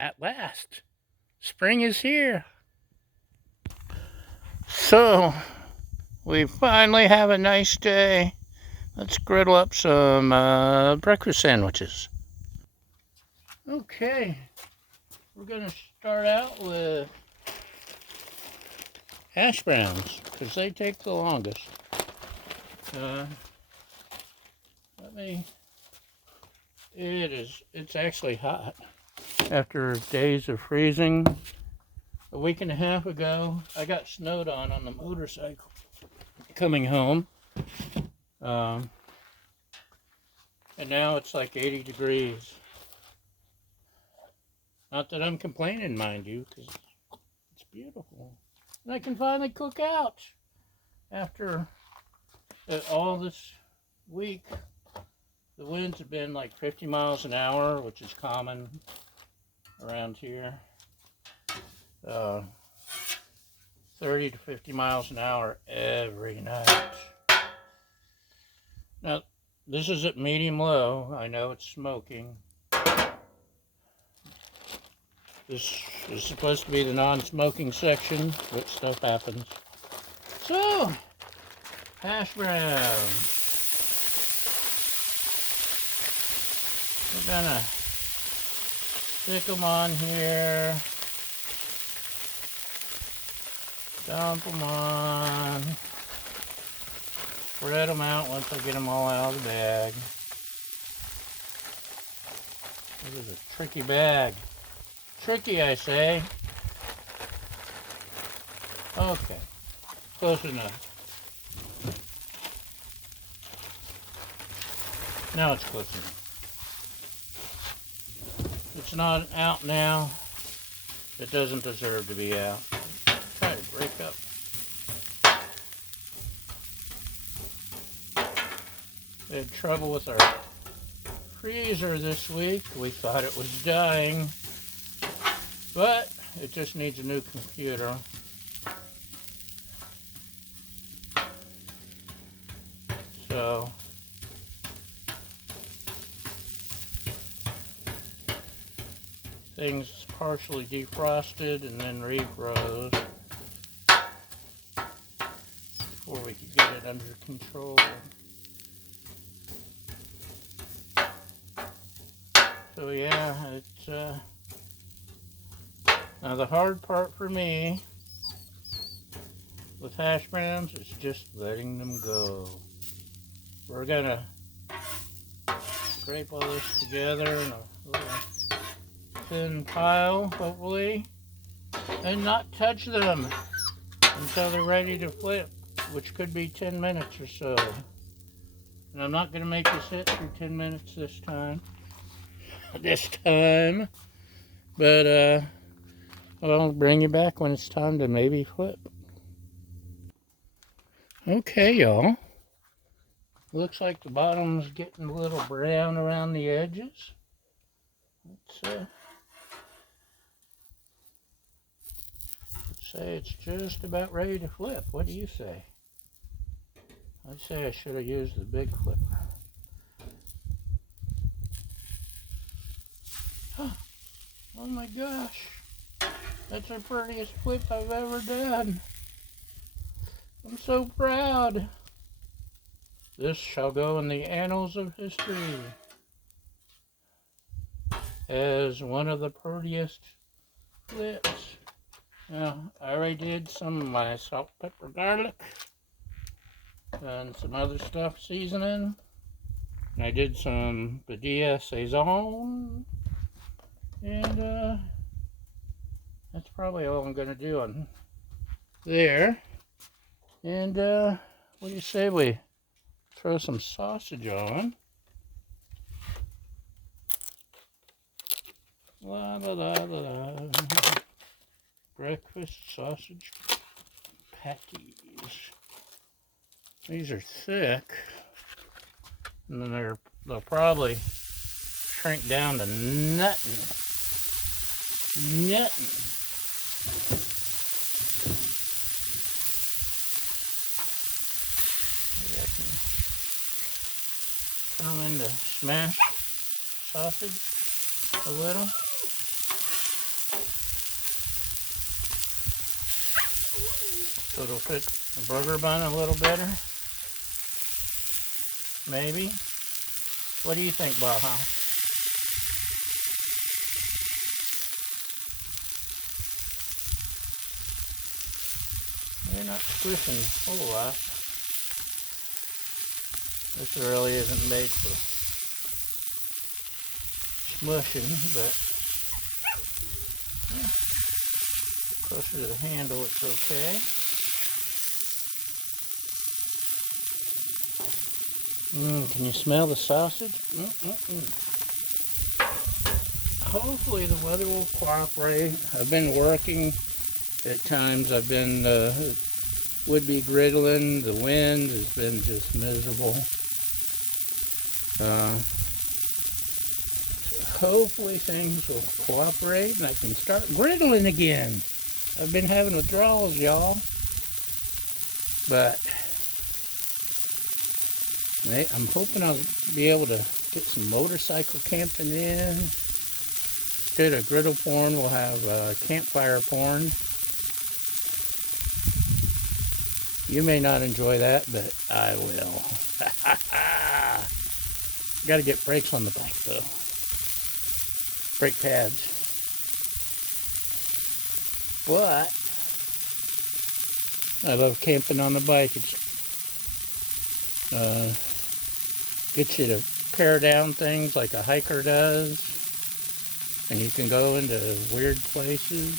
At last, spring is here. So, we finally have a nice day. Let's griddle up some breakfast sandwiches. Okay, we're going to start out with hash browns because they take the longest. Uh, it's actually hot. After days of freezing, a week and a half ago, I got snowed on the motorcycle coming home. And now it's like 80 degrees. Not that I'm complaining, mind you, because it's beautiful. And I can finally cook out after all this week. The winds have been like 50 miles an hour, which is common around here. 30 to 50 miles an hour every night. Now, this is at medium low. I know it's smoking. This is supposed to be the non-smoking section, but stuff happens. So, hash browns. We're gonna stick them on here. Dump them on. Spread them out once I get them all out of the bag. This is a tricky bag. Tricky, I say. Okay, close enough. Now it's close enough. It's not out now. It doesn't deserve to be out. Try to break up. We had trouble with our freezer this week. We thought it was dying, but it just needs a new computer. So things partially defrosted and then refroze before we could get it under control. So yeah, it's now the hard part for me with hash browns is just letting them go. We're gonna scrape all this together in a little thin pile, hopefully, and not touch them until they're ready to flip, which could be 10 minutes or so. And I'm not gonna make this hit for 10 minutes this time. But I'll bring you back when it's time to maybe flip. Okay, y'all. Looks like the bottom's getting a little brown around the edges. Let's say it's just about ready to flip. What do you say? I'd say I should have used the big flipper. Oh my gosh. That's the prettiest flip I've ever done. I'm so proud. This shall go in the annals of history as one of the prettiest flips. Now, I already did some of my salt, pepper, garlic, and some other stuff seasoning. And I did some Padilla Saison. And that's probably all I'm going to do on there. And what do you say we throw some sausage on? La la la la la. Breakfast sausage patties. These are thick, and then they'll probably shrink down to nothing. Maybe I can come in to smash sausage a little. So it'll fit the burger bun a little better. Maybe. What do you think, Baja? They're not squishing a whole lot. This really isn't made for smushing, but yeah, get closer to the handle, it's okay. Can you smell the sausage? Hopefully the weather will cooperate. I've been working. At times I've been would-be griddling. The wind has been just miserable. Hopefully things will cooperate and I can start griddling again. I've been having withdrawals, y'all. But I'm hoping I'll be able to get some motorcycle camping in. Instead of griddle porn, we'll have campfire porn. You may not enjoy that, but I will. Got to get brakes on the bike, though. Brake pads. But I love camping on the bike. It's gets you to pare down things like a hiker does, and you can go into weird places.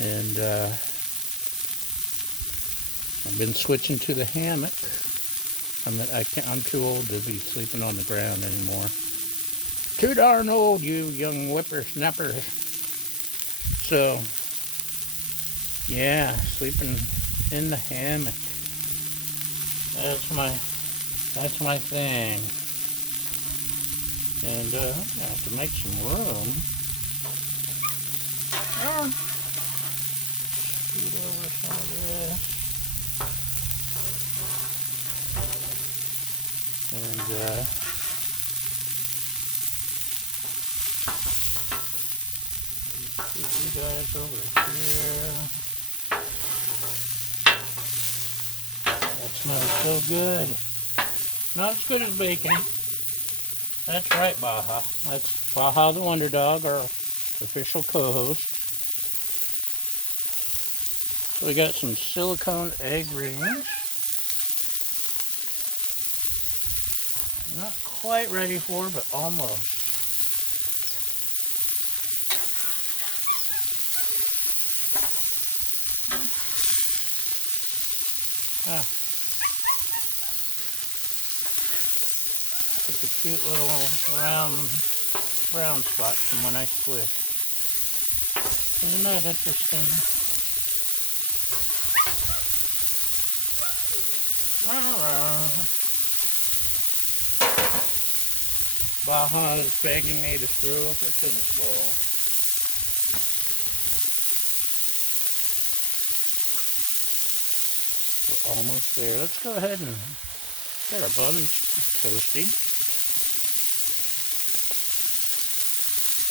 And I've been switching to the hammock. I'm too old to be sleeping on the ground anymore. Too darn old, you young whippersnappers. So, yeah, sleeping in the hammock. That's my thing. And I'm gonna have to make some room. Scoot over some of this. And put you guys over here. That smells so good. Not as good as bacon. That's right, Baja. That's Baja the Wonder Dog, our official co-host. So we got some silicone egg rings. Not quite ready for, but almost. Look at the cute little round brown spots from when I squished. Isn't that interesting? Baja is begging me to throw up her tennis ball. We're almost there. Let's go ahead and get our buns toasty.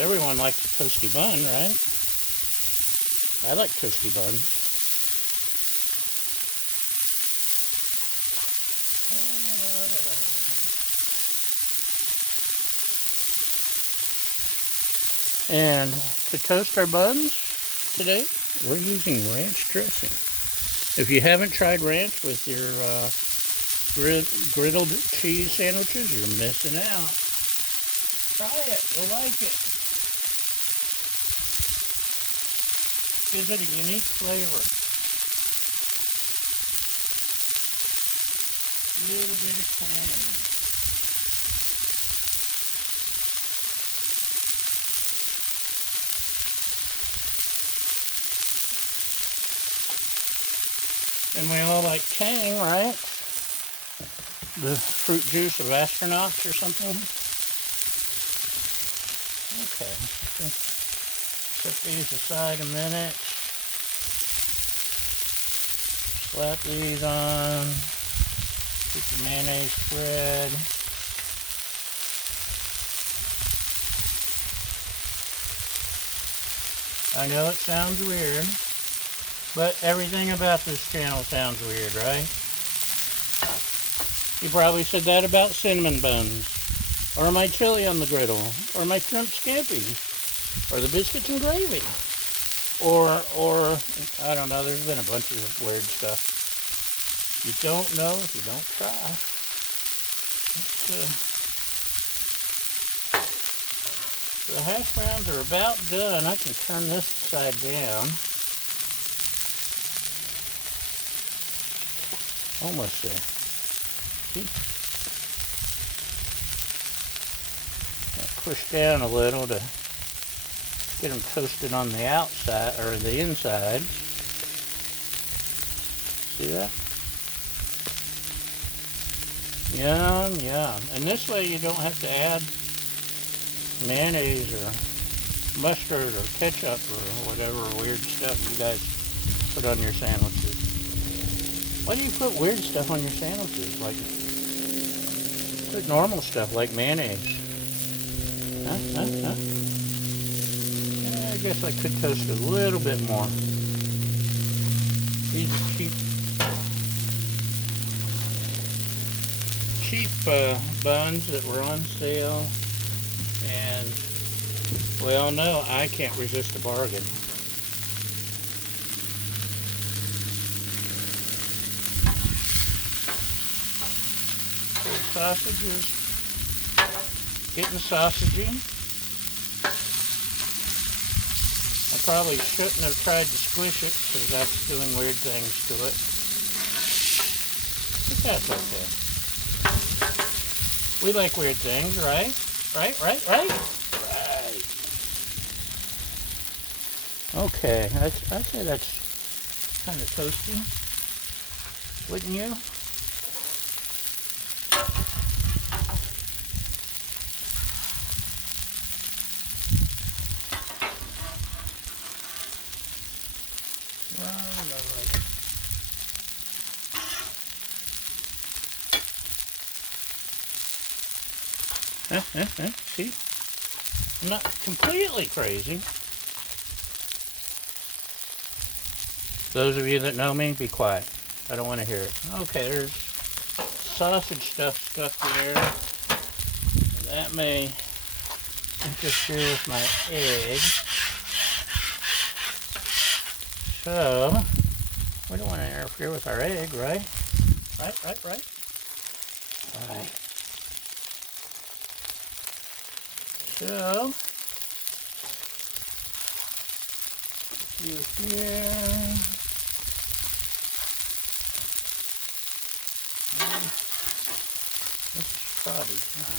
Everyone likes a toasty bun, right? I like toasty buns. And to toast our buns today, we're using ranch dressing. If you haven't tried ranch with your griddled cheese sandwiches, you're missing out. Try it. You'll like it. Gives it a unique flavor. A little bit of tang. And we all like tang, right? The fruit juice of astronauts or something. Okay, set these aside a minute. Slap these on. Keep the mayonnaise spread. I know it sounds weird, But everything about this channel sounds weird, right? You probably said that about cinnamon buns, or my chili on the griddle, or my shrimp scampi, or the biscuits and gravy, or I don't know. There's been a bunch of weird stuff. You don't know if you don't try. The hash browns are about done. I can turn this side down. Almost there. See? Push down a little to get them toasted on the outside or the inside. See that? Yum, yum. And this way you don't have to add mayonnaise or mustard or ketchup or whatever weird stuff you guys put on your sandwiches. Why do you put weird stuff on your sandwiches? Like, put normal stuff like mayonnaise. Huh? Yeah, I guess I could toast a little bit more. These are cheap buns that were on sale. And, well, no, I can't resist a bargain. The sausage is getting sausagey. I probably shouldn't have tried to squish it because that's doing weird things to it. But that's okay. We like weird things, right? Right. Okay, I'd say that's kind of toasty, wouldn't you? See? I'm not completely crazy. Those of you that know me, be quiet. I don't want to hear it. Okay, there's sausage stuff stuck there. That may interfere with my egg. So, we don't want to interfere with our egg, right? Right. Alright. So, here. This is probably done.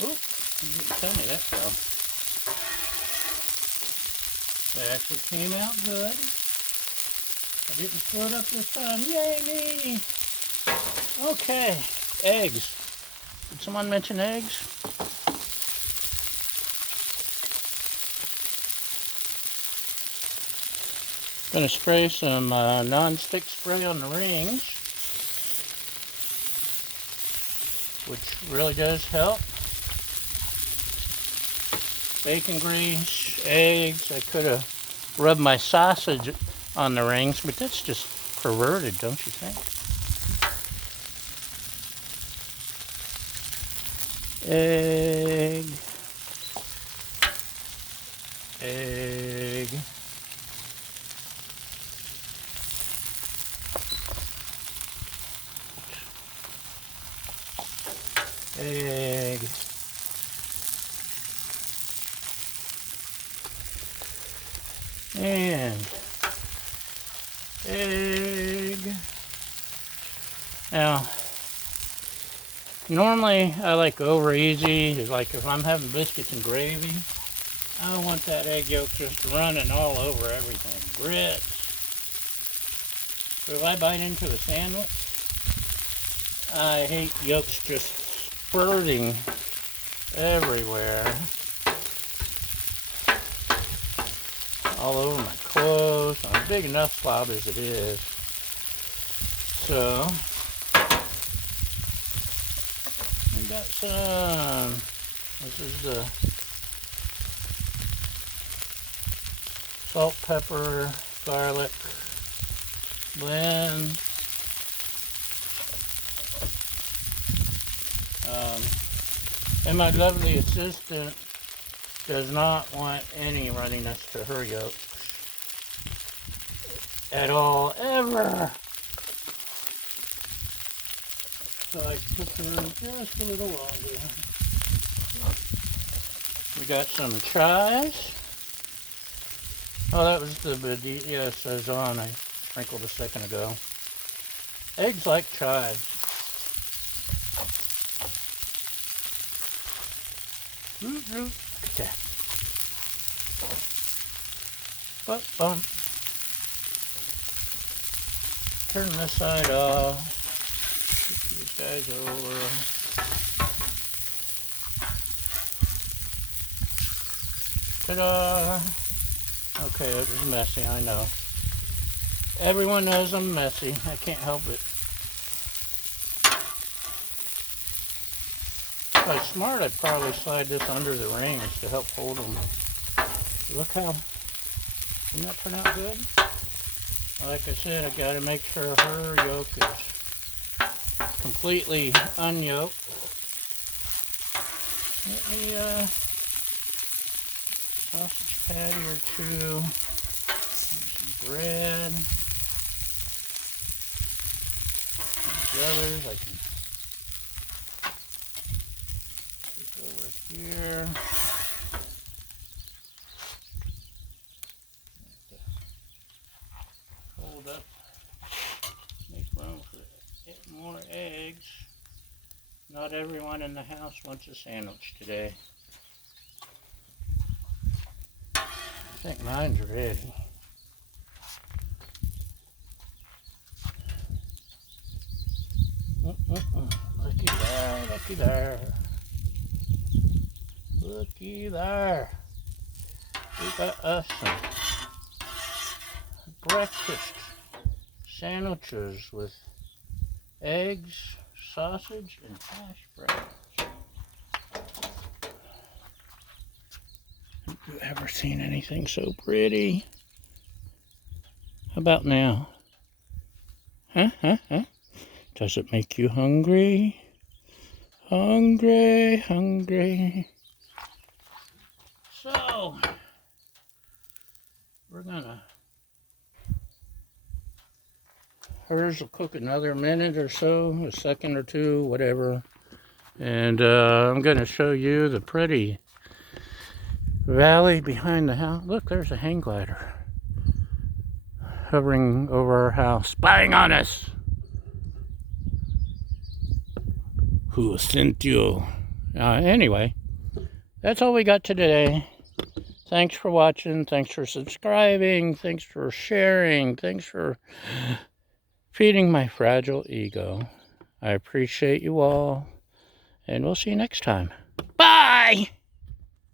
Oop, you didn't tell me that fell. That actually came out good. I didn't screw it up this time. Yay me! Okay, eggs. Did someone mention eggs? Gonna spray some non-stick spray on the rings, which really does help. Bacon grease, eggs. I could have rubbed my sausage on the rings, but that's just perverted, don't you think? Egg. Egg. Egg. And egg. Now, normally I like over easy. Like if I'm having biscuits and gravy, I don't want that egg yolk just running all over everything. Grits. So if I bite into the sandwich, I hate yolks just spurting everywhere. All over my clothes. I'm a big enough slob as it is. So, we got some. This is the salt, pepper, garlic blend. And my lovely assistant does not want any runniness to her yolks at all, ever. So I cook her just a little longer. We got some chives. Oh, that was the badilla sazon I sprinkled a second ago. Eggs like chives. Look at that. But turn this side off. Get these guys over. Ta-da! Okay, it was messy, I know. Everyone knows I'm messy. I can't help it. If I was smart, I'd probably slide this under the rings to help hold them. Look how, didn't that turn out good? Like I said, I gotta make sure her yolk is completely unyoked. Let me, sausage patty or two, some bread. These others I can stick over here. Hold up, make room for more eggs. Not everyone in the house wants a sandwich today. I think mine's ready. Looky there, looky there. Looky there. We got us some breakfast sandwiches with eggs, sausage, and hash browns. Have you ever seen anything so pretty? How about now? Huh? Does it make you hungry? Hungry. So, we're gonna, hers will cook another minute or so, a second or two, whatever. And I'm gonna show you the pretty valley behind the house. Look, there's a hang glider hovering over our house, spying on us. Who sent you? Anyway, that's all we got today. Thanks for watching. Thanks for subscribing. Thanks for sharing. Thanks for feeding my fragile ego. I appreciate you all. And we'll see you next time. Bye!